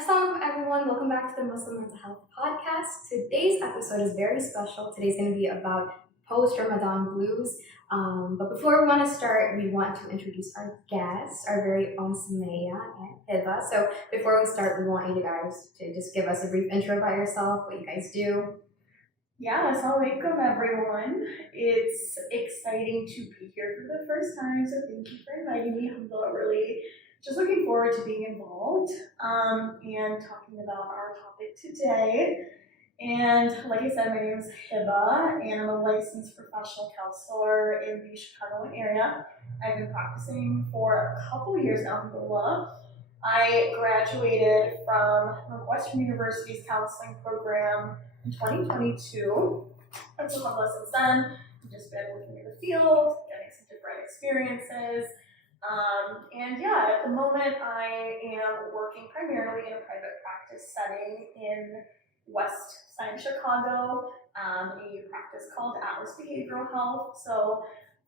Assalamu everyone, welcome back to the Muslim Mental Health Podcast. Today's episode is very special. Today's going to be about post-Ramadan blues. But before we want to start, we want to introduce our guests, our very own Sumaiyah and Hiba. So before we start, we want you guys to just give us a brief intro about yourself, what you guys do. Yeah, assalamualaikum everyone. It's exciting to be here for the first time, so thank you for inviting me. I'm really just looking forward to being involved and talking about our topic today. And like I said, my name is Hiba, and I'm a licensed professional counselor in the Chicago area. I've been practicing for a couple of years now, alhamdulillah. I graduated from Northwestern University's counseling program in 2022. And so since then, I've just been working in the field, getting some different experiences. And yeah, at the moment I am working primarily in a private practice setting in West Side Chicago, a practice called Atlas Behavioral Health. So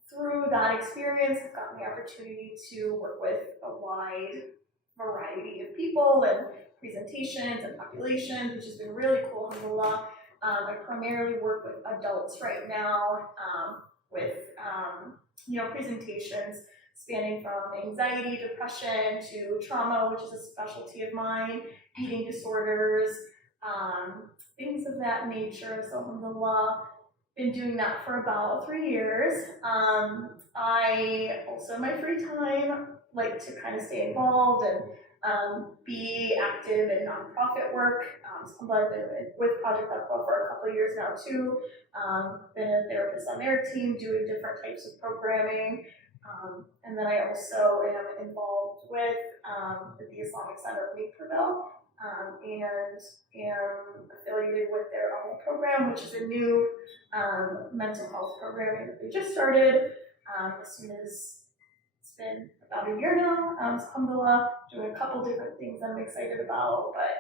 through that experience, I've gotten the opportunity to work with a wide variety of people and presentations and populations, which has been really cool, alhamdulillah. I primarily work with adults right now with presentations spanning from anxiety, depression, to trauma, which is a specialty of mine, eating disorders, things of that nature. So alhamdulillah, been doing that for about 3 years. I also in my free time like to kind of stay involved and be active in nonprofit work. I've been with Project Aqua for a couple of years now too. Been a therapist on their team doing different types of programming. And then I also am involved with the Islamic Center of Naperville and am affiliated with their own program, which is a new mental health program that they just started as soon as it's been about a year now. Alhamdulillah, doing a couple different things I'm excited about, but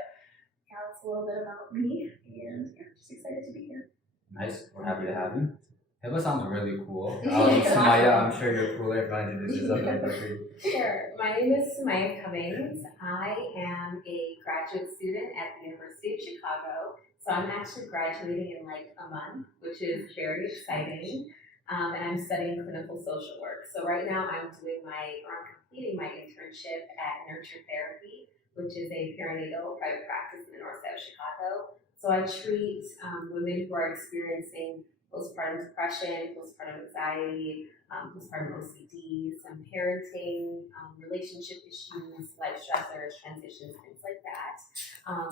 yeah, that's a little bit about me, and yeah, just excited to be here. Nice, we're happy to have you. Hiba sounds really cool. Sumaiyah, I'm sure you're cooler if I introduce yourself really quickly. Sure. My name is Sumaiyah Cummings. I am a graduate student at the University of Chicago. So I'm actually graduating in like a month, which is very exciting. And I'm studying clinical social work. So right now I'm completing my internship at Nurture Therapy, which is a perinatal private practice in the north side of Chicago. So I treat women who are experiencing postpartum depression, postpartum anxiety, postpartum OCD, some parenting, relationship issues, life stressors, transitions, things like that.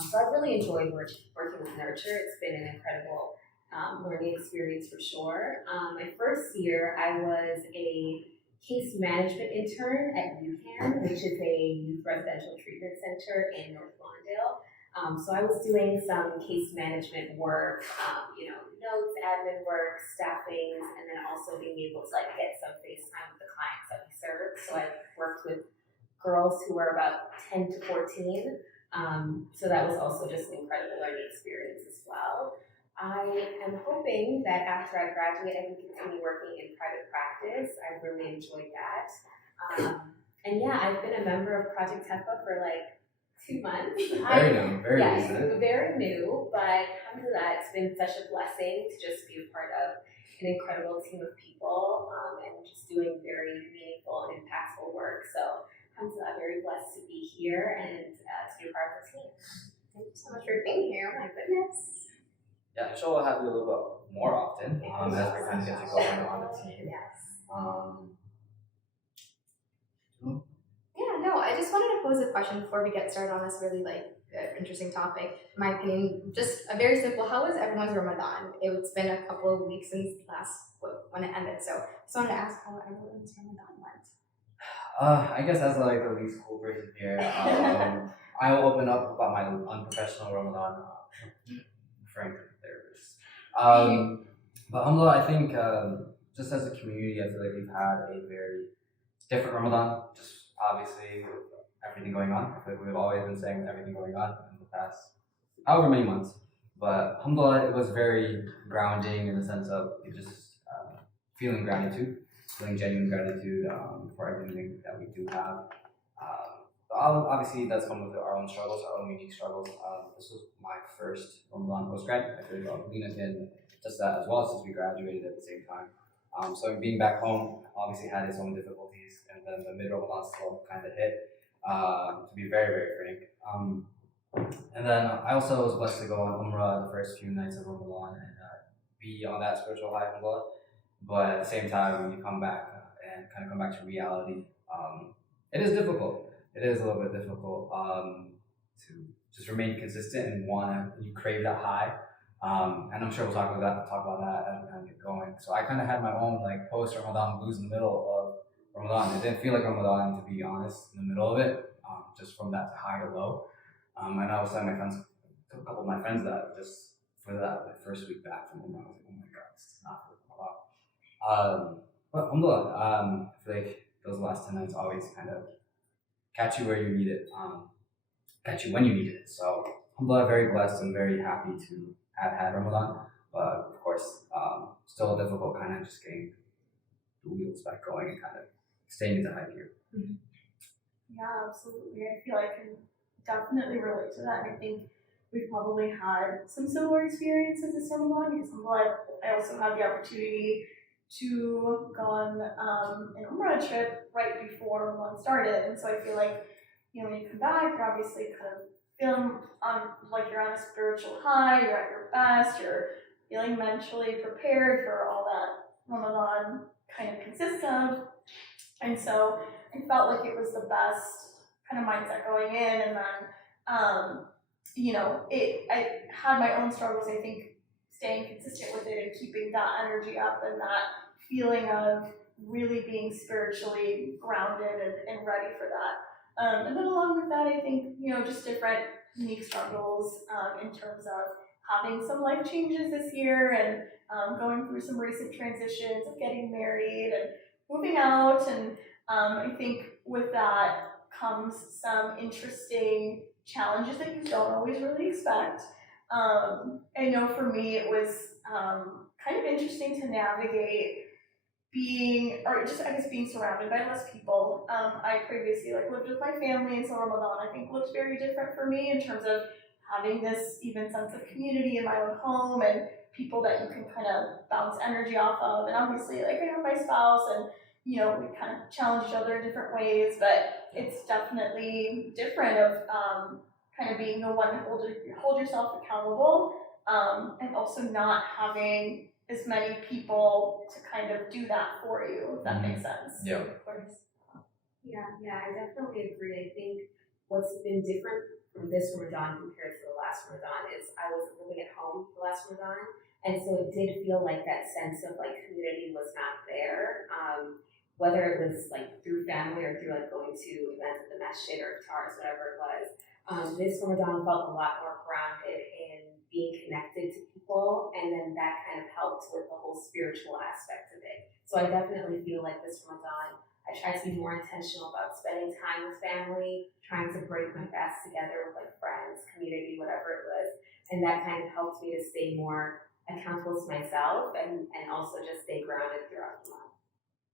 So I've really enjoyed working with Nurture. It's been an incredible learning experience for sure. My first year, I was a case management intern at UCAN, which is a youth residential treatment center in North Lawndale. So I was doing some case management work, notes, admin work, staffings, and then also being able to get some face time with the clients that we serve. So I worked with girls who were about 10 to 14. So that was also just an incredible learning experience as well. I am hoping that after I graduate, I can continue working in private practice. I really enjoyed that. And yeah, I've been a member of Project Aqua for 2 months. Very new, but alhamdulillah, it's been such a blessing to just be a part of an incredible team of people and just doing very meaningful and impactful work. So alhamdulillah, very blessed to be here and to be a part of the team. Thank you so much for being here. Oh my goodness. Yeah, I'm sure we'll have you a little bit more often as we kind of get you going on the team. Yes. Yeah, no, I just wanted to pose a question before we get started on this really interesting topic. In my opinion, just a very simple, how was everyone's Ramadan? It's been a couple of weeks since when it ended, so just wanted to ask how everyone's Ramadan went. I guess as the least cool person here, I will open up about my unprofessional Ramadan, referring to the therapist. But alhamdulillah, I think just as a community, I feel like we've had a very different Ramadan, just obviously with everything going on. I feel like we've always been saying everything going on in the past however many months. But alhamdulillah, it was very grounding in the sense of just feeling gratitude, feeling genuine gratitude for everything that we do have. Obviously, that's come with our own struggles, our own unique struggles. This was my first Ramadan postgrad. I feel Aleena did just that as well since we graduated at the same time. So being back home obviously had its own difficulties, and then the mid Ramadan slow kind of hit. To be very very frank. And then I also was blessed to go on Umrah the first few nights of Ramadan and be on that spiritual high from God. But at the same time, when you come back and kind of come back to reality, it is difficult. It is a little bit difficult to just remain consistent and you crave that high. And I'm sure we'll talk about that as we kind of get going. So I kind of had my own like post Ramadan blues in the middle of Ramadan. It didn't feel like Ramadan, to be honest, in the middle of it, just from that high to low. And I was telling my friends, a couple of my friends that just for that like, first week back from Ramadan, I was like, oh my god, this is not for Ramadan. But alhamdulillah, I feel like those last 10 nights always kind of catch you where you need it, catch you when you need it. So alhamdulillah, very blessed and very happy to have had Ramadan. But of course, still difficult kind of just getting the wheels back going and kind of staying into high gear. Yeah, absolutely. I feel I can definitely relate to that. And I think we've probably had some similar experiences this Ramadan because I also had the opportunity to go on an Umrah trip right before Ramadan started. And so I feel like, when you come back, you're obviously kind of feeling like you're on a spiritual high, you're at your best, you're feeling mentally prepared for all that Ramadan kind of consists of. And so I felt like it was the best kind of mindset going in. And then, I had my own struggles, I think, staying consistent with it and keeping that energy up and that feeling of really being spiritually grounded and ready for that. And then along with that, I think, just different unique struggles in terms of having some life changes this year and going through some recent transitions of getting married and moving out. And I think with that comes some interesting challenges that you don't always really expect. I know for me it was kind of interesting to navigate being surrounded by less people. I previously lived with my family, and so Ramadan I think looked very different for me in terms of having this even sense of community in my own home and people that you can kind of bounce energy off of. And obviously, I have my spouse, and we kind of challenge each other in different ways, but it's definitely different of kind of being the one to hold yourself accountable, and also not having as many people to kind of do that for you, if that makes sense. Yeah. Of course. Yeah, I definitely agree. I think what's been different from this Ramadan compared to the last Ramadan is I was living at home the last Ramadan, and so it did feel like that sense of community was not there. Whether it was through family or through going to events at the masjid or iftars, whatever it was. This Ramadan felt a lot more grounded in being connected to people, and then that kind of helped with the whole spiritual aspect of it. So I definitely feel like this Ramadan, I try to be more intentional about spending time with family, trying to break my fast together with friends, community, whatever it was, and that kind of helped me to stay more accountable to myself and also just stay grounded throughout the month.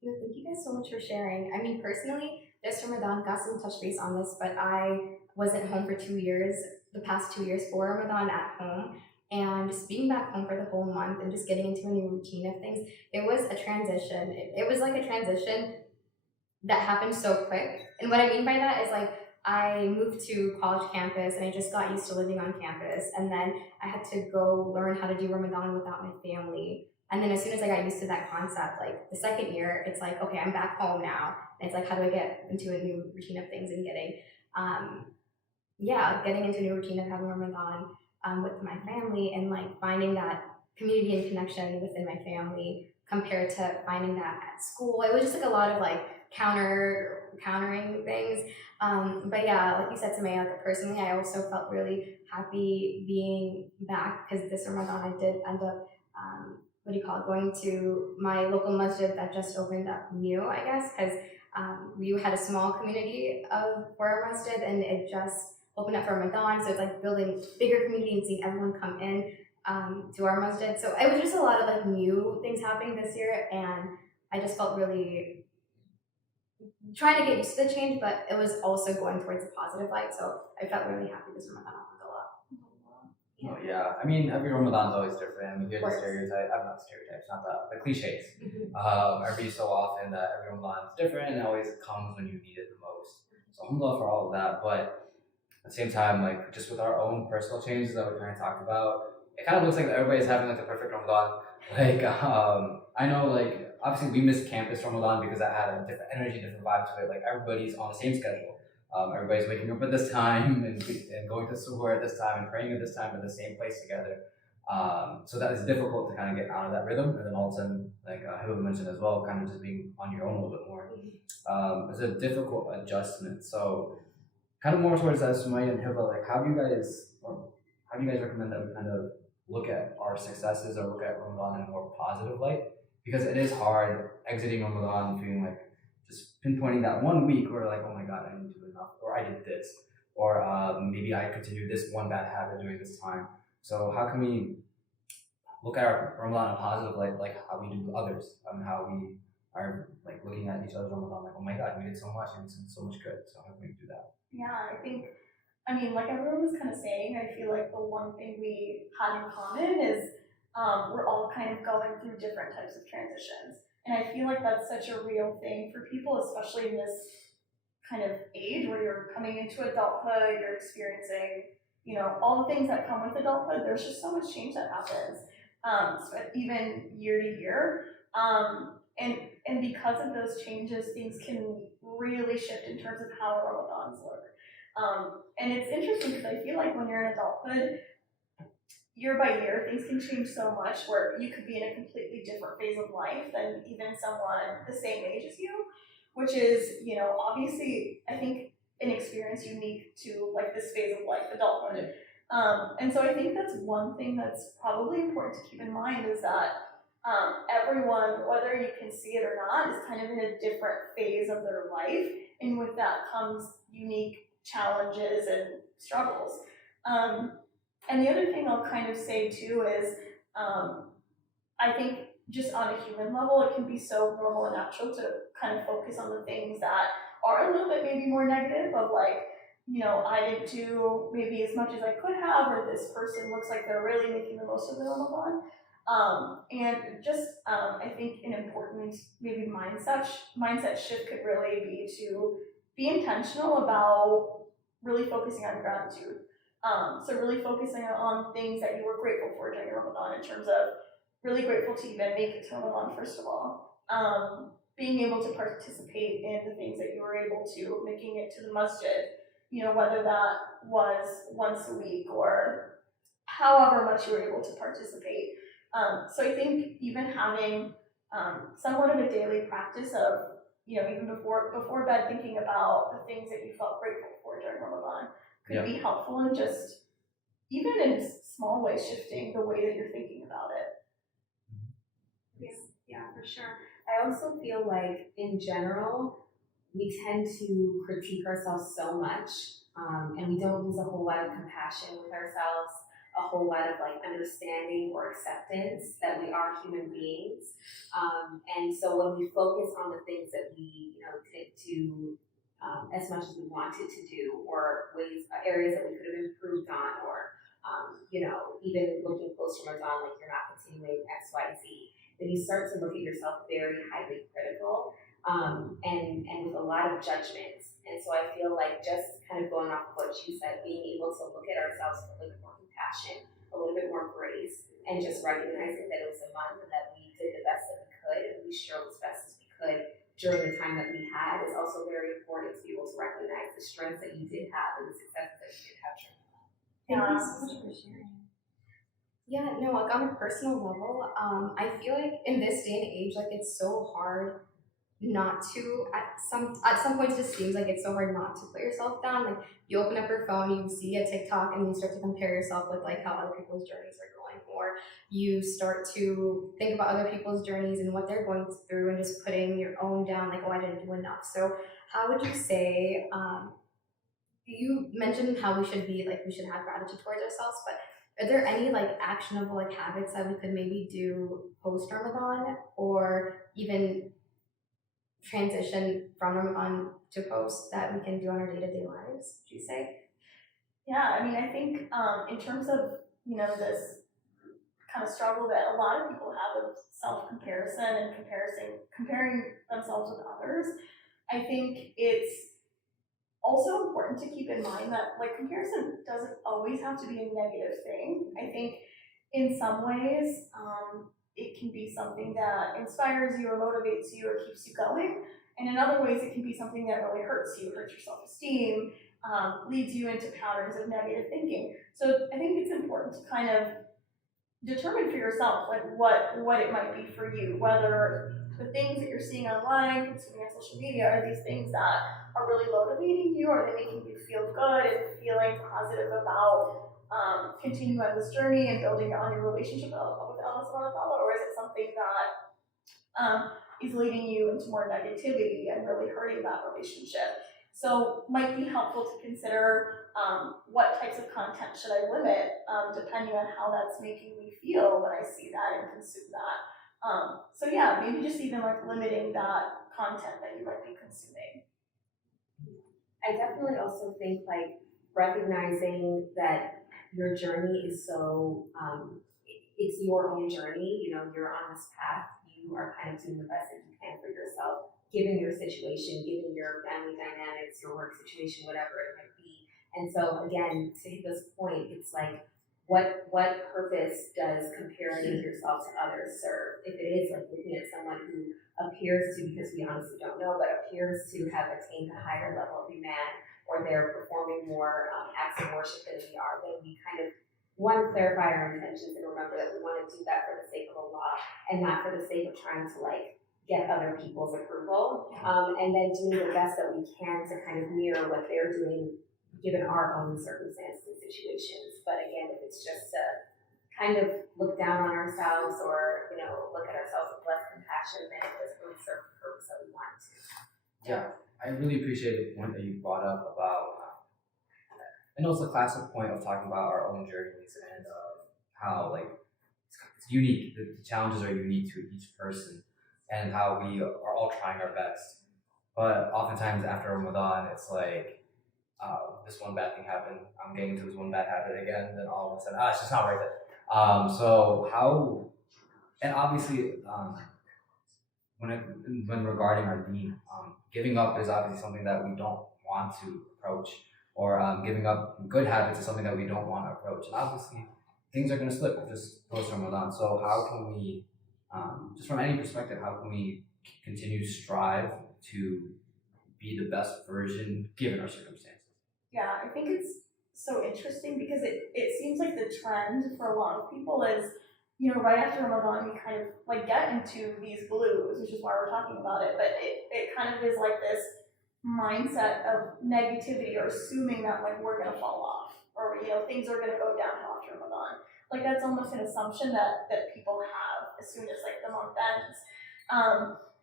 Thank you guys so much for sharing. I mean, personally, this Ramadan, Qasim touched base on this, but I was at home for 2 years, the past 2 years for Ramadan at home, and just being back home for the whole month and just getting into a new routine of things. It was a transition. It was like a transition that happened so quick. And what I mean by that is I moved to college campus and I just got used to living on campus. And then I had to go learn how to do Ramadan without my family. And then as soon as I got used to that concept, the second year, it's okay, I'm back home now. And it's how do I get into a new routine of things and getting into a new routine of having Ramadan with my family and finding that community and connection within my family compared to finding that at school. It was just a lot of countering things. But yeah, like you said, Sumaiyah, personally, I also felt really happy being back because this Ramadan I did end up going to my local masjid that just opened up new, I guess, because we had a small community for our masjid and it just opened up for Ramadan, so it's building bigger community and seeing everyone come in to our masjid. So it was just a lot of new things happening this year, and I just felt really trying to get used to the change, but it was also going towards a positive light. So I felt really happy this Ramadan a lot. Oh, yeah, I mean, every Ramadan's always different, and we hear Of the course. stereotypes, not stereotypes, not the cliches. Mhm. Every so often that every Ramadan is different, and it always comes when you need it the most. So alhamdulillah for all of that, but at the same time, like, just with our own personal changes that we kind of talked about, it kind of looks like everybody's having like the perfect Ramadan. Like, I know, like, obviously we missed campus Ramadan because that had a different energy, different vibe to it. Like, everybody's on the same schedule. Everybody's waking up at this time and going to suhoor at this time and praying at this time in the same place together. So that is difficult to kind of get out of that rhythm, and then all of a sudden, like Hiba mentioned as well, kind of just being on your own a little bit more. It's a difficult adjustment. So, kind of more towards that, Sumaiyah and Hiba, like, how do you guys recommend that we kind of look at our successes or look at Ramadan in a more positive light? Because it is hard exiting Ramadan feeling like just pinpointing that 1 week where like, oh my god, I didn't do enough, or I did this, or maybe I continued this one bad habit during this time. So how can we look at our Ramadan in a positive light, like how we do others, how we are like looking at each other's Ramadan, like, oh my god, we did so much and it's so much good. So how can we do that? Yeah, I mean, like everyone was kind of saying, I feel like the one thing we had in common is we're all kind of going through different types of transitions. And I feel like that's such a real thing for people, especially in this kind of age where you're coming into adulthood, you're experiencing, all the things that come with adulthood. There's just so much change that happens, so even year to year. And because of those changes, things can really shift in terms of how Ramadans look. And it's interesting because I feel like when you're in adulthood, year by year, things can change so much where you could be in a completely different phase of life than even someone the same age as you, which is, obviously, I think an experience unique to like this phase of life, adulthood. And so I think that's one thing that's probably important to keep in mind is that everyone, whether you can see it or not, is kind of in a different phase of their life. And with that comes unique challenges and struggles. And the other thing I'll kind of say too is I think just on a human level, it can be so normal and natural to kind of focus on the things that are a little bit maybe more negative of like, I didn't do maybe as much as I could have, or this person looks like they're really making the most of their Ramadan. And just I think an important maybe mindset shift could really be to be intentional about really focusing on gratitude. So really focusing on things that you were grateful for during Ramadan in terms of really grateful to even make it to Ramadan, first of all. Being able to participate in the things that you were able to, making it to the masjid, whether that was once a week or however much you were able to participate. So I think even having somewhat of a daily practice of, even before bed, thinking about the things that you felt grateful for during Ramadan could be helpful in just, even in small ways, shifting the way that you're thinking about it. Yeah, for sure. I also feel like in general, we tend to critique ourselves so much, and we don't use a whole lot of compassion with ourselves, a whole lot of like understanding or acceptance that we are human beings. And so when we focus on the things that we, didn't do as much as we wanted to do, or areas that we could have improved on, or even looking post-Ramadan, like you're not continuing X, Y, Z, then you start to look at yourself very highly critical, and with a lot of judgment. And so I feel like just kind of going off of what you said, being able to look at ourselves with a little bit more compassion, a little bit more grace, and just recognizing that it was a month and that we did the best that we could and we strove as best as we could during the time that we had is also very important to be able to recognize the strengths that you did have and the successes that you did have during the month. Thank you so much for sharing. Yeah, no, like on a personal level, I feel like in this day and age, like it's so hard not to at some points it just seems like it's so hard not to put yourself down. Like you open up your phone, you see a TikTok, and you start to compare yourself with like how other people's journeys are going, or you start to think about other people's journeys and what they're going through, and just putting your own down, like, oh, I didn't do enough. So how would you say? You mentioned how we should have gratitude towards ourselves, but are there any like actionable like habits that we could maybe do post Ramadan, or even transition from Ramadan to post that we can do on our day-to-day lives, would you say? Yeah, I mean, I think in terms of, this kind of struggle that a lot of people have with self-comparison and comparing themselves with others, I think it's also important to keep in mind that like comparison doesn't always have to be a negative thing. I think in some ways, it can be something that inspires you or motivates you or keeps you going. And in other ways, it can be something that really hurts you, hurts your self-esteem, leads you into patterns of negative thinking. So I think it's important to kind of determine for yourself like what it might be for you, whether the things that you're seeing online, consuming on social media, are these things that are really motivating you, are they making you feel good and feeling positive about continuing on this journey and building on your relationship with Allah subhanahu wa ta'ala, or is it something that is leading you into more negativity and really hurting that relationship? So might be helpful to consider what types of content should I limit, depending on how that's making me feel when I see that and consume that. So yeah, maybe just even like limiting that content that you might be consuming. I definitely also think like recognizing that your journey is so, it's your own journey, you're on this path, you are kind of doing the best that you can for yourself, given your situation, given your family dynamics, your work situation, whatever it might be. And so again, to Hiba's point, it's like, what purpose does comparing yourself to others serve? If it is like looking at someone who appears to, because we honestly don't know, but appears to have attained a higher level of iman, or they're performing more acts of worship than we are, then we kind of clarify our intentions and remember that we want to do that for the sake of Allah and not for the sake of trying to like get other people's approval, and then doing the best that we can to kind of mirror what they're doing given our own circumstances and situations. But again, if it's just to kind of look down on ourselves or look at ourselves with less compassion, then it doesn't really serve the purpose that we want it to. Yeah, I really appreciate the point that you brought up about, I know it's a classic point of talking about our own journeys and how like it's unique, the challenges are unique to each person and how we are all trying our best. But oftentimes after Ramadan, it's like, this one bad thing happened, I'm getting into this one bad habit again, and then all of a sudden, it's just not worth it. So how, and obviously, when regarding our deen, giving up is obviously something that we don't want to approach, or giving up good habits is something that we don't want to approach. And obviously, things are going to slip just post Ramadan. So how can we, just from any perspective, how can we continue to strive to be the best version given our circumstances? Yeah, I think it's so interesting because it seems like the trend for a lot of people is, right after Ramadan, we kind of like get into these blues, which is why we're talking about it, but it kind of is like this mindset of negativity or assuming that like we're gonna fall off or things are gonna go downhill after Ramadan. Like that's almost an assumption that people have as soon as like the month ends.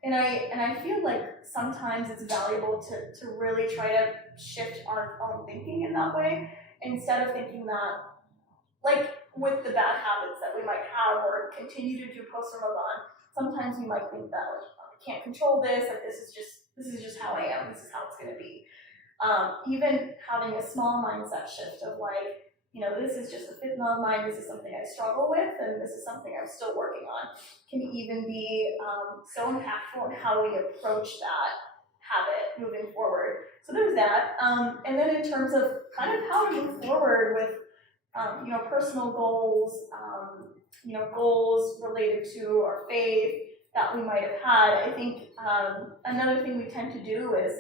And I feel like sometimes it's valuable to really try to shift our own thinking in that way, instead of thinking that, like with the bad habits that we might have or continue to do post Ramadan, sometimes we might think that like, I can't control this, like this is just how I am, this is how it's gonna be. Even having a small mindset shift of like, this is just a fitna of mine, this is something I struggle with, and this is something I'm still working on, can even be so impactful in how we approach that habit moving forward. So there's that. And then in terms of kind of how to move forward with, personal goals, goals related to our faith that we might have had, I think another thing we tend to do is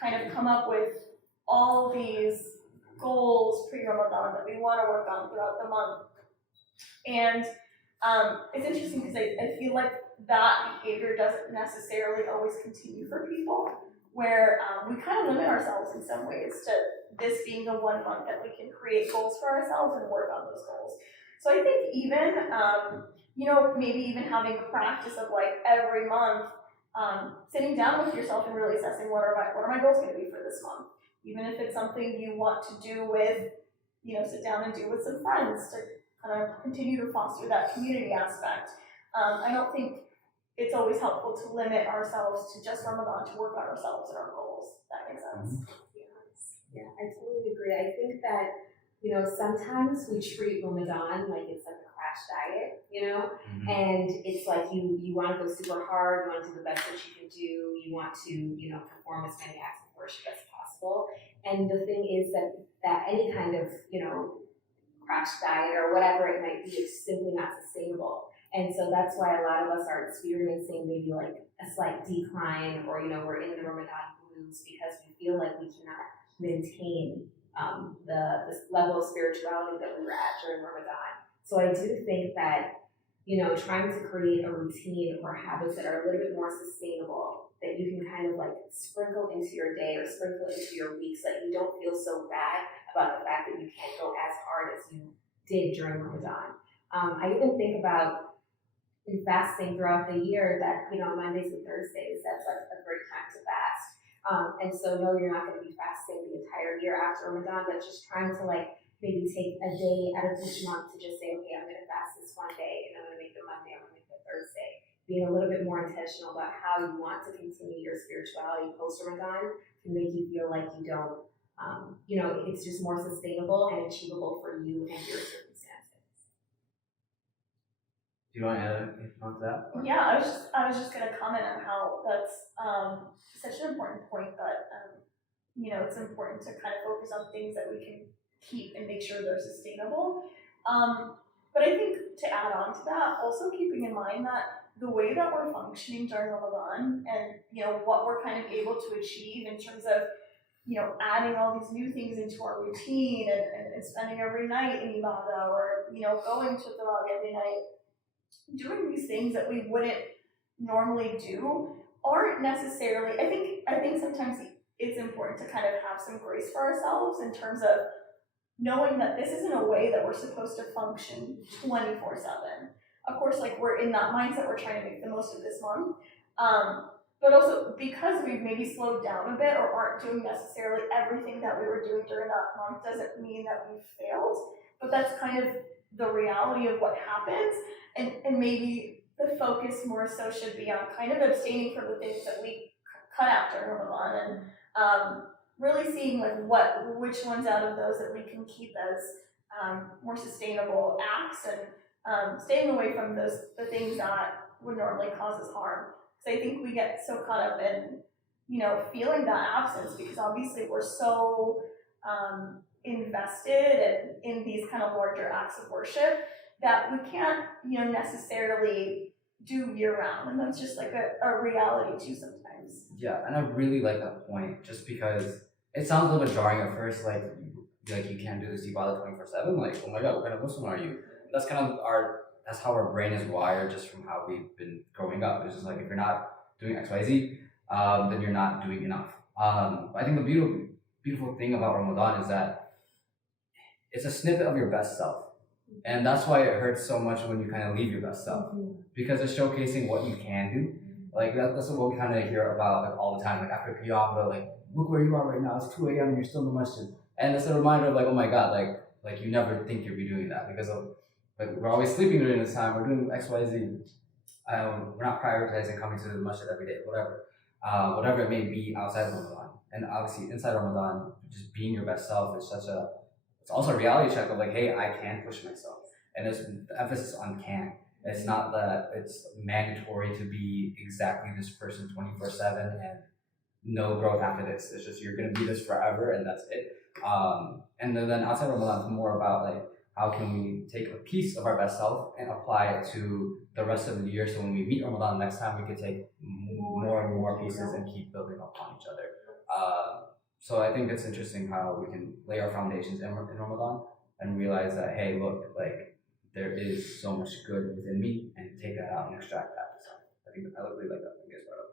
kind of come up with all these goals pre-Ramadan that we want to work on throughout the month. And it's interesting because I feel like that behavior doesn't necessarily always continue for people, where we kind of limit ourselves in some ways to this being the 1 month that we can create goals for ourselves and work on those goals. So I think even, maybe even having a practice of like every month, sitting down with yourself and really assessing what are my goals going to be for this month. Even if it's something you want to do with, sit down and do with some friends to kind of continue to foster that community aspect. I don't think it's always helpful to limit ourselves to just Ramadan to work on ourselves and our goals. If that makes sense. Yeah, I totally agree. I think that, sometimes we treat Ramadan like it's like a crash diet, and it's like you want to go super hard, you want to do the best that you can do, you want to, perform as many acts of worship as possible. And the thing is that any kind of, crash diet or whatever it might be is simply not sustainable. And so that's why a lot of us are experiencing maybe like a slight decline, or we're in the Ramadan blues because we feel like we cannot maintain the level of spirituality that we were at during Ramadan. So I do think that trying to create a routine or habits that are a little bit more sustainable, that you can kind of like sprinkle into your day or sprinkle into your week, so that you don't feel so bad about the fact that you can't go as hard as you did during Ramadan. I even think about in fasting throughout the year that, Mondays and Thursdays, that's like a great time to fast. And so no, you're not going to be fasting the entire year after Ramadan, but just trying to like maybe take a day out of each month to just say, okay, I'm going to fast this one day, and I'm going to make the Monday, I'm going to make the Thursday. Being a little bit more intentional about how you want to continue your spirituality post-Ramadan can make you feel like you don't, it's just more sustainable and achievable for you and your circumstances. Do you want to add anything on to that? Yeah, I was just gonna comment on how that's such an important point that it's important to kind of focus on things that we can keep and make sure they're sustainable. But I think to add on to that, also keeping in mind that the way that we're functioning during Ramadan and what we're kind of able to achieve in terms of adding all these new things into our routine and spending every night in ibadah, or going to Tarawih every night, doing these things that we wouldn't normally do aren't necessarily, I think sometimes it's important to kind of have some grace for ourselves in terms of knowing that this isn't a way that we're supposed to function 24/7. Of course, like we're in that mindset, we're trying to make the most of this month. But also because we've maybe slowed down a bit or aren't doing necessarily everything that we were doing during that month doesn't mean that we've failed, but that's kind of the reality of what happens. And maybe the focus more so should be on kind of abstaining from the things that we cut out during Ramadan, and really seeing like which ones out of those that we can keep as more sustainable acts, and staying away from the things that would normally cause us harm. Because I think we get so caught up in feeling that absence because obviously we're so invested in these kind of larger acts of worship that we can't necessarily do year round, and that's just like a reality too sometimes. Yeah, and I really like that point, just because it sounds a little bit jarring at first, like you can't do this ibadah 24/7. Like, oh my God, what kind of Muslim are you? That's kind of that's how our brain is wired, just from how we've been growing up. It's just like if you're not doing X, Y, Z, then you're not doing enough. I think the beautiful thing about Ramadan is that it's a snippet of your best self. And that's why it hurts so much when you kind of leave your best self, because it's showcasing what you can do. Like that's what we kind of hear about like all the time. Like after Qiyamah, like look where you are right now. It's 2 a.m. and you're still in the masjid. And it's a reminder of like, oh my God, like you never think you'll be doing that, because of like we're always sleeping during this time. We're doing X, Y, Z. We're not prioritizing coming to the masjid every day, whatever it may be outside of Ramadan. And obviously inside Ramadan, just being your best self is it's also a reality check of like, hey, I can push myself. And there's the emphasis on can. It's not that it's mandatory to be exactly this person 24/7 and no growth after this. It's just you're gonna be this forever and that's it. And then outside Ramadan, it's more about like how can we take a piece of our best self and apply it to the rest of the year, so when we meet Ramadan next time, we can take more and more pieces and keep building upon each other. So I think it's interesting how we can lay our foundations in Ramadan and realize that, hey, look, like there is so much good within me, and take that out and extract that. So I really like that thing you guys brought up.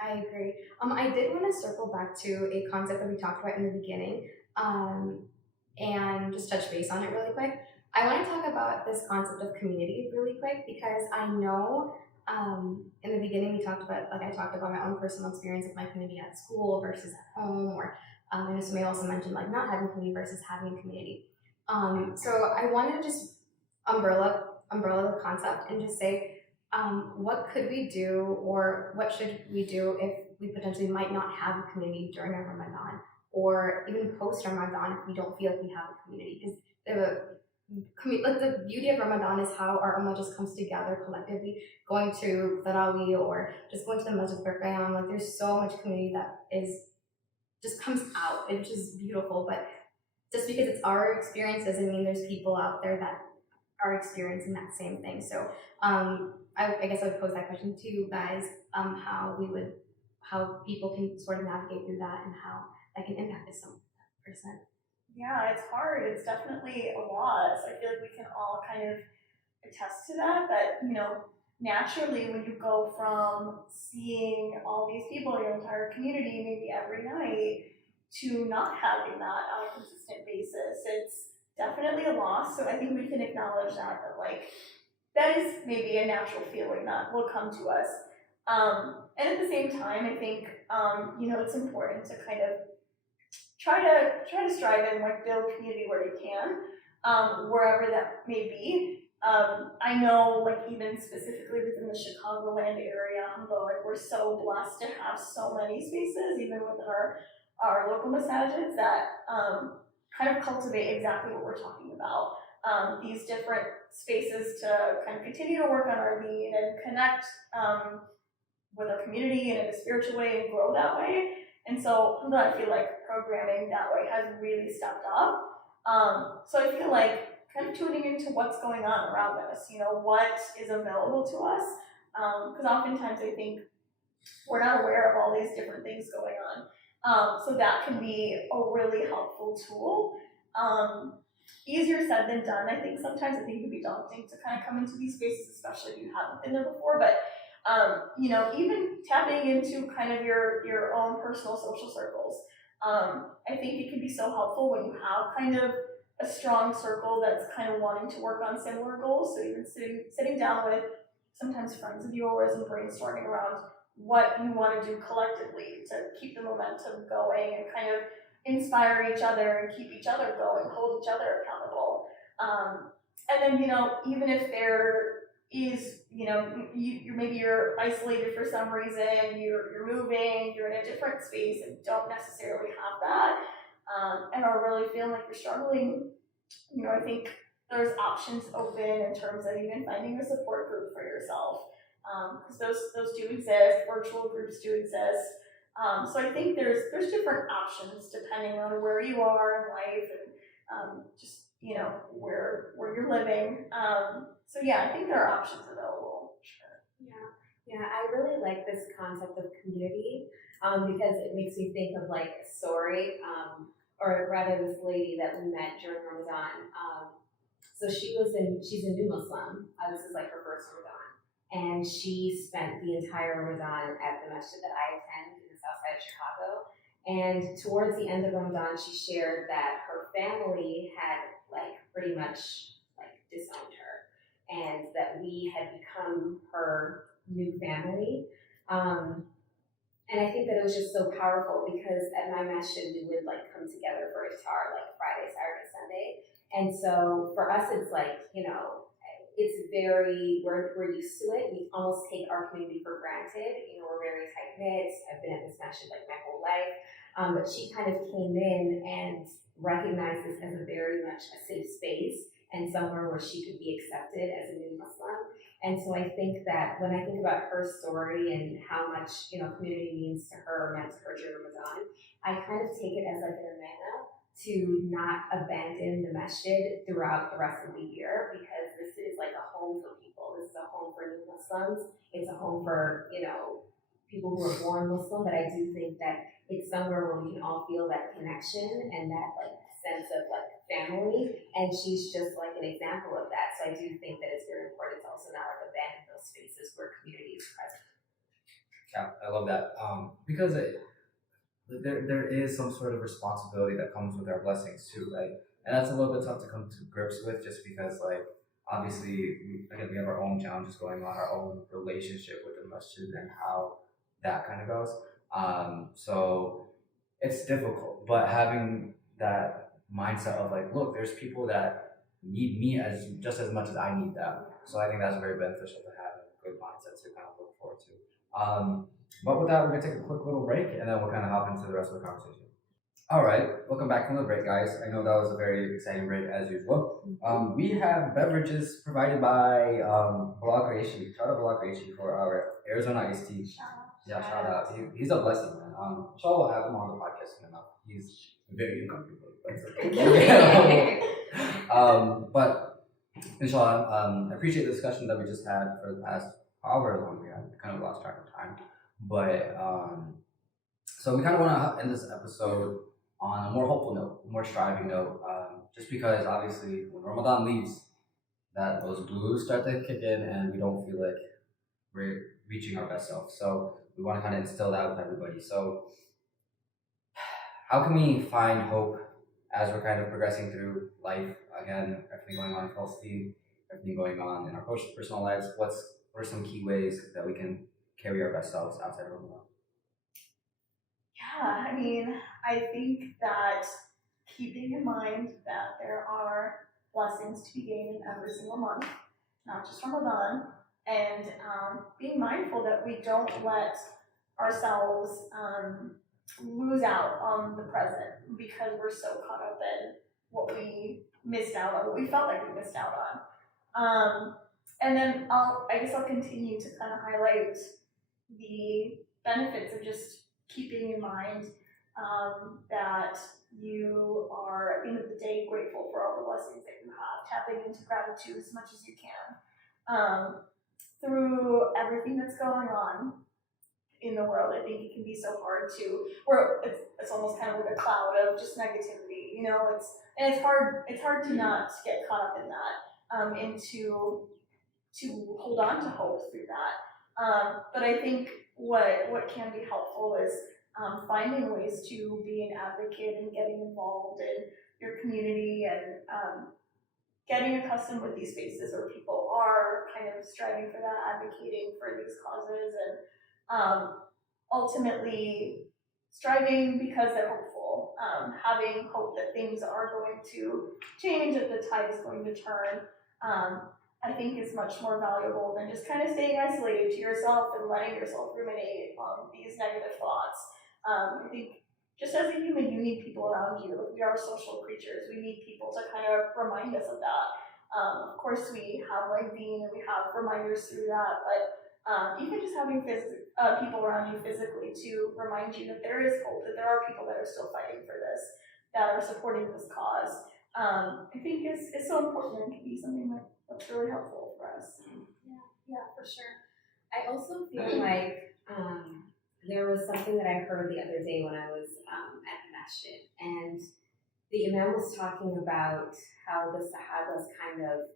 I agree. I did want to circle back to a concept that we talked about in the beginning, and just touch base on it really quick. I want to talk about this concept of community really quick, because I know in the beginning I talked about my own personal experience with my community at school versus at home, or and Sumaiyah also mentioned like not having community versus having community. So I want to just umbrella the concept and just say, what could we do, or what should we do if we potentially might not have a community during our Ramadan, or even post Ramadan if we don't feel like we have a community? Because like the beauty of Ramadan is how our ummah just comes together collectively, going to Tarawih or just going to the masjid for Qiyam. Like there's so much community that is just comes out, which is beautiful. But just because it's our experience doesn't mean there's people out there that are experiencing that same thing. So I guess I would pose that question to you guys, how people can sort of navigate through that and how that can impact some person. Yeah, it's hard. It's definitely a lot. So I feel like we can all kind of attest to that, naturally when you go from seeing all these people, your entire community, maybe every night, to not having that on a consistent basis, it's definitely a loss. So I think we can acknowledge that that is maybe a natural feeling that will come to us. And at the same time, I think it's important to kind of try to strive and build community where you can, wherever that may be. I know even specifically within the Chicagoland area, we're so blessed to have so many spaces, even within our local masajids, that kind of cultivate exactly what we're talking about. These different spaces to kind of continue to work on our need and connect with our community in a spiritual way and grow that way. And so I feel like programming that way has really stepped up. So I feel like kind of tuning into what's going on around us, what is available to us. Because oftentimes I think we're not aware of all these different things going on. So that can be a really helpful tool. Easier said than done. I think sometimes it can be daunting to kind of come into these spaces, especially if you haven't been there before. But even tapping into kind of your own personal social circles. I think it can be so helpful when you have kind of a strong circle that's kind of wanting to work on similar goals. So even sitting down with sometimes friends of yours and brainstorming around what you want to do collectively to keep the momentum going and kind of inspire each other and keep each other going, hold each other accountable. And then, even if there is, you're isolated for some reason, you're moving, you're in a different space and don't necessarily have that, and are really feeling like you're struggling, I think there's options open in terms of even finding a support group for yourself, because those do exist, virtual groups do exist. So I think there's different options depending on where you are in life and just where you're living. So yeah, I think there are options available. Sure. Yeah, I really like this concept of community because it makes me think of a story, or rather this lady that we met during Ramadan. So she's a new Muslim. This is her first Ramadan. And she spent the entire Ramadan at the masjid that I attend in the south side of Chicago. And towards the end of Ramadan, she shared that her family had pretty much disowned her, and that we had become her new family. And I think that it was just so powerful because at my masjid we would come together for iftar Friday, Saturday, Sunday. And so for us it's it's very, we're used to it. We almost take our community for granted. We're very tight knit. I've been at this masjid my whole life. But she kind of came in and recognized this as a very much a safe space and somewhere where she could be accepted as a new Muslim. And so I think that when I think about her story and how much community means to her, meant to her during Ramadan, I kind of take it as an amana to not abandon the masjid throughout the rest of the year, because this is a home for people. This is a home for new Muslims. It's a home for people who are born Muslim. But I do think that it's somewhere where we can all feel that connection and that sense of family. And she's just an example of that. So I do think that it's very important to also not abandon those spaces where community is present. Yeah, I love that. Because there is some sort of responsibility that comes with our blessings too, right? And that's a little bit tough to come to grips with, just because obviously we have our own challenges going on, our own relationship with the masjid and how that kind of goes. So it's difficult, but having that mindset of look, there's people that need me just as much as I need them. So I think that's very beneficial to have and good mindset to kind of look forward to. But with that, we're gonna take a quick little break, and then we'll kind of hop into the rest of the conversation. All right, welcome back from the break, guys. I know that was a very exciting break as usual. We have beverages provided by Blog Creation, shout out Blog Creation for our Arizona iced tea. Yeah, shout out. He's a blessing, man. Shaw will have him on the podcast soon enough. He's very uncomfortable, but it's okay. But inshallah, I appreciate the discussion that we just had for the past however long we had. Kind of lost track of time, but so we kind of want to end this episode on a more hopeful note, a more striving note, just because obviously when Ramadan leaves, that those blues start to kick in and we don't feel like we're reaching our best self. So we want to kind of instill that with everybody. So how can we find hope as we're kind of progressing through life? Again, everything going on in Palestine, everything going on in our personal lives. What are some key ways that we can carry our best selves outside of Ramadan? Yeah, I mean, I think that keeping in mind that there are blessings to be gained in every single month, not just Ramadan, and being mindful that we don't let ourselves lose out on the present because we're so caught up in what we missed out on, what we felt like we missed out on. And then I guess I'll continue to kind of highlight the benefits of just keeping in mind that you are, at the end of the day, grateful for all the blessings that you have, tapping into gratitude as much as you can. Through everything that's going on in the world, I think it can be so hard where it's almost kind of like a cloud of just negativity, you know, it's hard to not get caught up in that, and to hold on to hope through that. But I think what can be helpful is finding ways to be an advocate and getting involved in your community and getting accustomed with these spaces where people are kind of striving for that, advocating for these causes, and ultimately striving because they're hopeful, having hope that things are going to change, that the tide is going to turn, I think is much more valuable than just kind of staying isolated to yourself and letting yourself ruminate on these negative thoughts. I think just as a human, you need people around you. We are social creatures. We need people to kind of remind us of that. Of course, we have like Dean and we have reminders through that, but even just having people around you physically to remind you that there is hope, that there are people that are still fighting for this, that are supporting this cause, I think is so important and can be something that's really helpful for us. Yeah, for sure. I also feel like there was something that I heard the other day when I was at the masjid, and the imam was talking about how the Sahabas kind of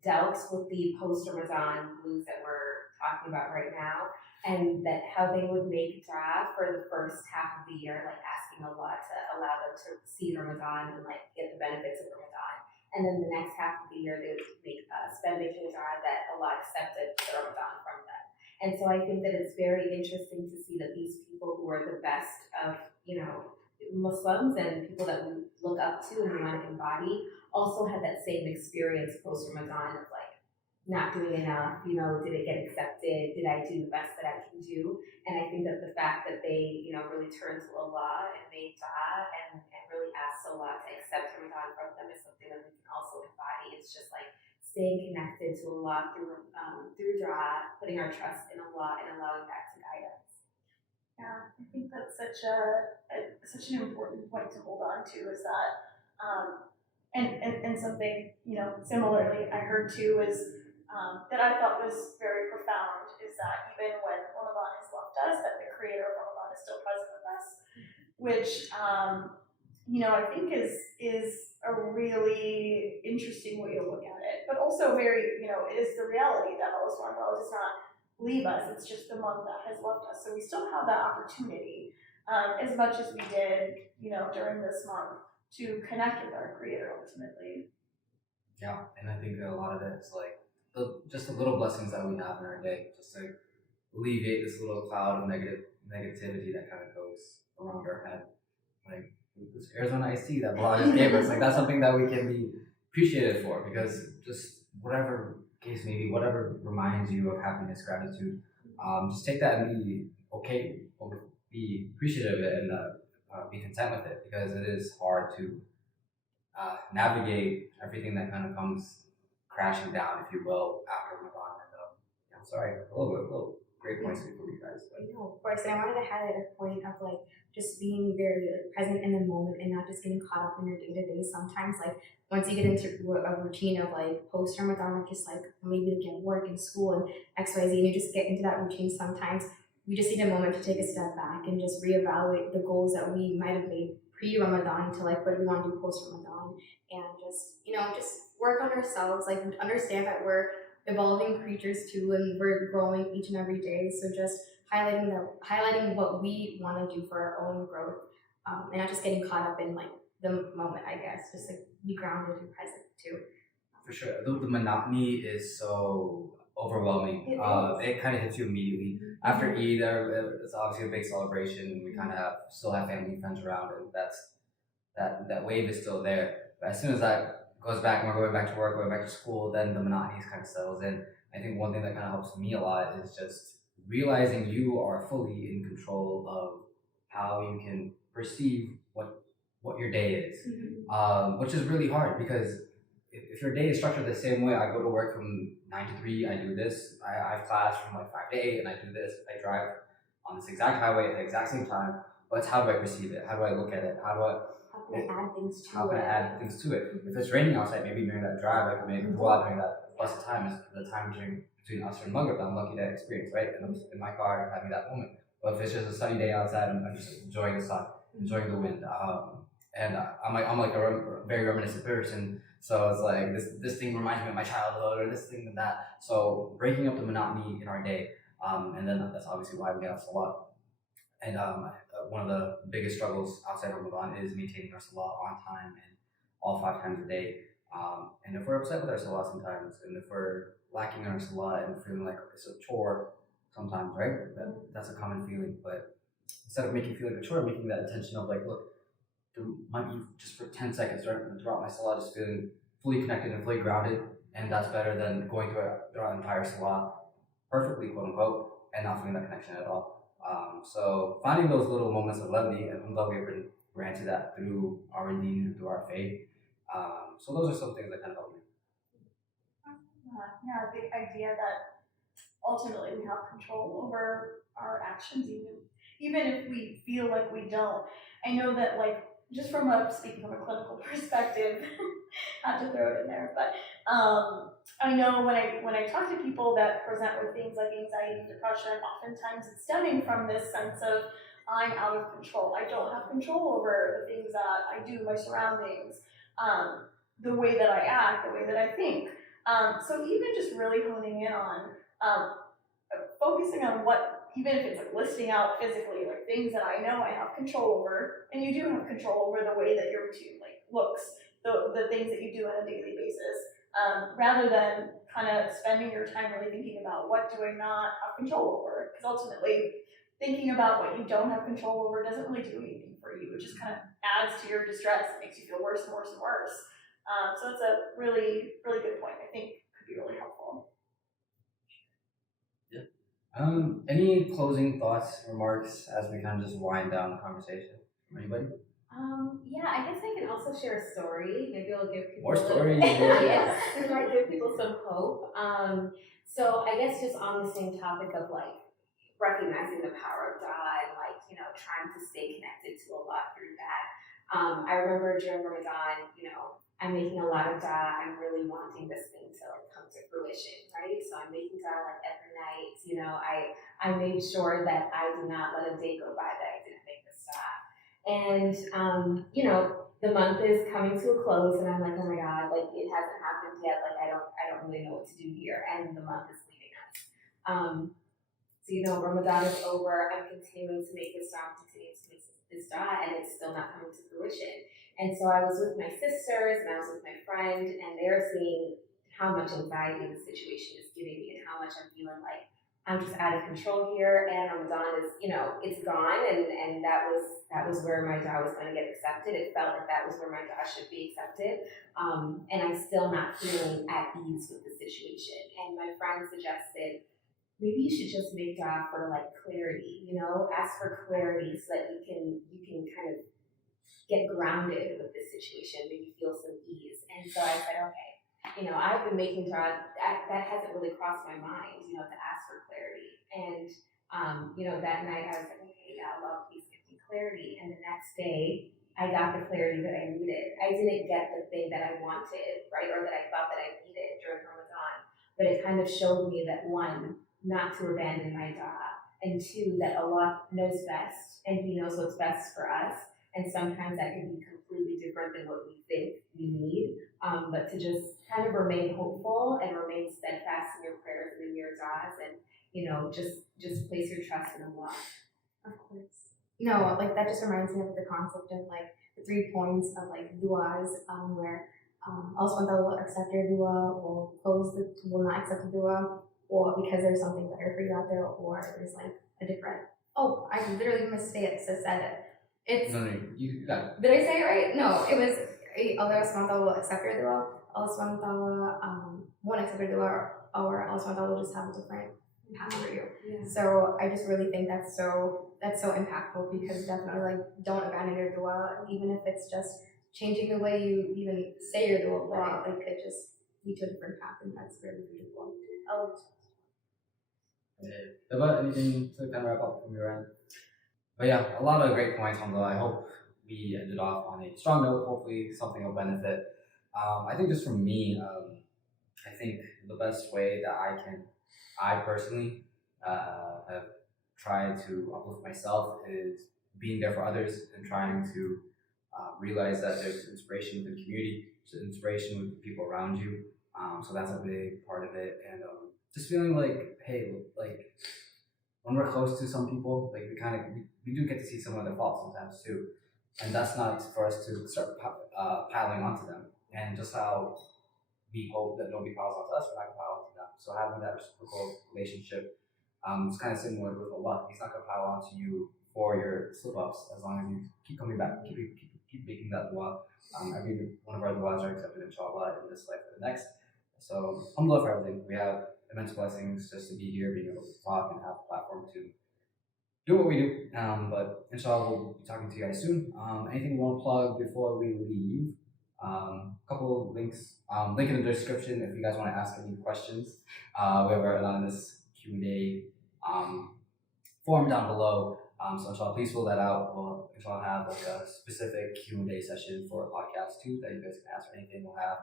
dealt with the post-Ramadan blues that we're talking about right now, and that how they would make dua for the first half of the year, like asking Allah to allow them to see Ramadan and like get the benefits of Ramadan. And then the next half of the year, they would spend making dua that Allah accepted the Ramadan from them. And so I think that it's very interesting to see that these people who are the best of, you know, Muslims and people that we look up to and we want to embody also had that same experience post-Ramadan of like not doing enough, you know, did it get accepted? Did I do the best that I can do? And I think that the fact that they, you know, really turned to Allah and made dua and really asked Allah to accept Ramadan from them is something that we can also embody. It's just like staying connected to Allah through dua, putting our trust in Allah and allowing that to guide us. Yeah, I think that's such an important point to hold on to is that, and something, you know, similarly I heard too is that I thought was very profound is that even when Ramadan has left us, that the creator of Ramadan is still present with us, which, you know, I think is a really interesting way to look at it, but also very, you know, it is the reality that Allah subhanahu wa ta'ala does not leave us. It's just the month that has left us. So we still have that opportunity, as much as we did, you know, during this month to connect with our creator ultimately. Yeah, and I think a lot of it is like just the little blessings that we have in our day, just to alleviate this little cloud of negativity that kind of goes around our head. Like this Arizona iced tea that Bilal just gave us, like that's something that we can be appreciated for, because just whatever case maybe, whatever reminds you of happiness, gratitude, just take that and be okay, be appreciative of it, and be content with it, because it is hard to navigate everything that kind of comes crashing down, if you will, after Ramadan. And yeah, sorry, a little great points for you guys. But. No, of course. And I wanted to highlight a point of like just being very like present in the moment and not just getting caught up in your day to day. Sometimes like once you get into a routine of like post Ramadan, like just like maybe like at work and school and X Y Z, and you just get into that routine. Sometimes we just need a moment to take a step back and just reevaluate the goals that we might have made pre Ramadan to like what we want to do post Ramadan, and just just work on ourselves. Like understand that we're evolving creatures too, and we're growing each and every day. So just highlighting what we want to do for our own growth, and not just getting caught up in like the moment. I guess just like be grounded and present too. For sure, the monotony is so overwhelming. It kind of hits you immediately after Eid. It's obviously a big celebration. We kind of still have family and friends around, and that wave is still there. But as soon as that goes back and we're going back to work, going back to school, then the monotony kind of settles in. I think one thing that kind of helps me a lot is just realizing you are fully in control of how you can perceive what your day is, which is really hard, because if your day is structured the same way, I go to work from 9 to 3, I do this, I have class from like 5 to 8, and I do this, I drive on this exact highway at the exact same time, but it's how do I perceive it? How do I look at it? How can I add things to it? If it's raining outside, maybe during that drive, I can maybe go out during that blessed time, is the time between Asr and Maghrib that I'm lucky to experience, right? And I'm in my car having that moment. But if it's just a sunny day outside, I'm just enjoying the sun, enjoying the wind. And I'm like a very reminiscent person. So it's like this thing reminds me of my childhood, or this thing and that. So breaking up the monotony in our day, and then that's obviously why we have Salat. And one of the biggest struggles outside of Ramadan is maintaining our Salat on time and all 5 times a day. And if we're upset with our Salat sometimes, and if we're lacking in our Salat and feeling like it's a chore sometimes, right? That's a common feeling. But instead of making it feel like a chore, making that intention of like, look, there might be just for 10 seconds throughout my Salah, just feeling fully connected and fully grounded, and that's better than going through our entire Salah perfectly, quote unquote, and not feeling that connection at all. So finding those little moments of levity, and I'm glad we've been granted that through our deen and through our faith. So those are some things that kind of help me. Yeah, the idea that ultimately we have control over our actions, even if we feel like we don't. I know that, like, just speaking from a clinical perspective, not to throw it in there, but I know when I talk to people that present with things like anxiety, depression, oftentimes it's stemming from this sense of I'm out of control. I don't have control over the things that I do, my surroundings, the way that I act, the way that I think. So even just really honing in on focusing on what, even if it's like listing out physically, like things that I know I have control over, and you do have control over the way that your routine like looks, the things that you do on a daily basis, rather than kind of spending your time really thinking about what do I not have control over, because ultimately thinking about what you don't have control over doesn't really do anything for you. It just kind of adds to your distress. It makes you feel worse and worse and worse. So it's a really, really good point. I think could be really helpful. Any closing thoughts, remarks as we kind of just wind down the conversation from anybody? Yeah, I guess I can also share a story. Maybe it'll give people more stories. Yes, it might give people some hope. So I guess just on the same topic of like recognizing the power of God, like trying to stay connected to Allah through that. I remember during Ramadan, I'm making a lot of dua. I'm really wanting this thing to like come to fruition, right? So I'm making dua like every night. I made sure that I did not let a day go by that I didn't make this dua. And the month is coming to a close, and I'm like, oh my God, like it hasn't happened yet. Like I don't really know what to do here, and the month is leaving us. So Ramadan is over. I'm continuing to make this dua, and it's still not coming to fruition. And so I was with my sisters and I was with my friend, and they're seeing how much anxiety the situation is giving me and how much I'm feeling like I'm just out of control here. And Ramadan is, it's gone, and that was where my dua was going to get accepted. It felt like that was where my dua should be accepted. And I'm still not feeling at ease with the situation. And my friend suggested maybe you should just make dua for like clarity, you know, ask for clarity so that you can kind of get grounded with this situation, maybe feel some ease. And so I said, okay, you know, I've been making dua, that hasn't really crossed my mind, you know, to ask for clarity. And you know, that night I was like, okay, yeah, Allah, please give me clarity. And the next day I got the clarity that I needed. I didn't get the thing that I wanted, right, or that I thought that I needed during Ramadan, but it kind of showed me that one, not to abandon my dua, and two, that Allah knows best, and He knows what's best for us. And sometimes that can be completely different than what we think we need. But to just kind of remain hopeful and remain steadfast in your prayers and in your du'as, and you know, just place your trust in Allah. Of course. No, like that just reminds me of the concept of like the 3 points of like du'as, where Allah subhanahu wa ta'ala will accept your du'a, will not accept the du'a, or because there's something better for you out there, or there's like a different. Oh, I literally said it. It's. No, you got it. Did I say it right? No, it was Allah subhanahu wa ta'ala will accept your dua. Allah subhanahu wa ta'ala won't accept your dua, or Allah subhanahu wa ta'ala will just have a different path for you. Yeah. So I just really think that's so impactful, because definitely like don't abandon your dua, even if it's just changing the way you even say your dua. Like it could just lead to a different path, and that's really beautiful. But anything to kind of wrap up from your end? But yeah, a lot of great points, alhamdulillah. I hope we ended off on a strong note. Hopefully something will benefit. I think just for me, I think the best way that I personally have tried to uplift myself is being there for others and trying to realize that there's inspiration within the community, there's inspiration with the people around you. So that's a big part of it. And just feeling like, hey, like when we're close to some people, like we do get to see some of their faults sometimes too. And that's not for us to start piling onto them. And just how we hope that nobody piles onto us, we're not going to pile onto them. So having that reciprocal relationship, it's kind of similar with Allah. He's not going to pile onto you for your slip-ups as long as you keep coming back, keep making that dua. Every one of our duas are accepted, inshallah, in this life or the next. So, alhamdulillah for everything. We have immense blessings just to be here, being able to talk and have a platform to do what we do. But inshallah, we'll be talking to you guys soon. Anything you want to plug before we leave? A couple of links. Link in the description if you guys want to ask any questions. We have our anonymous Q&A form down below. So inshallah, please fill that out. We'll inshallah have like a specific Q&A session for a podcast too that you guys can ask for anything. We'll have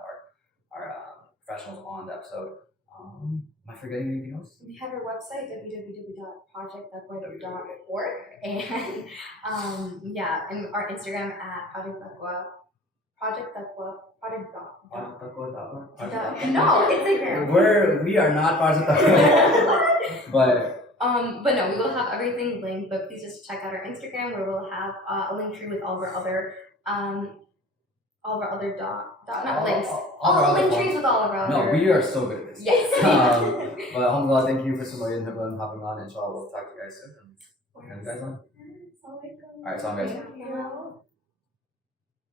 our professionals on the episode. Am I forgetting anything else? We have our website, www.projecttaqwa.org, and and our Instagram at Project Taqwa. No, Instagram. We are not Project Taqwa. But no, we will have everything linked. But please just check out our Instagram, where we'll have a link tree with all of our other link trees with all of our other. No, we are so good at this. Yes. But alhamdulillah, thank you for Sumaiyah and Hiba and hopping on. Inshallah, we'll talk to you guys soon. And you guys on? Alright, salam guys. Thank you.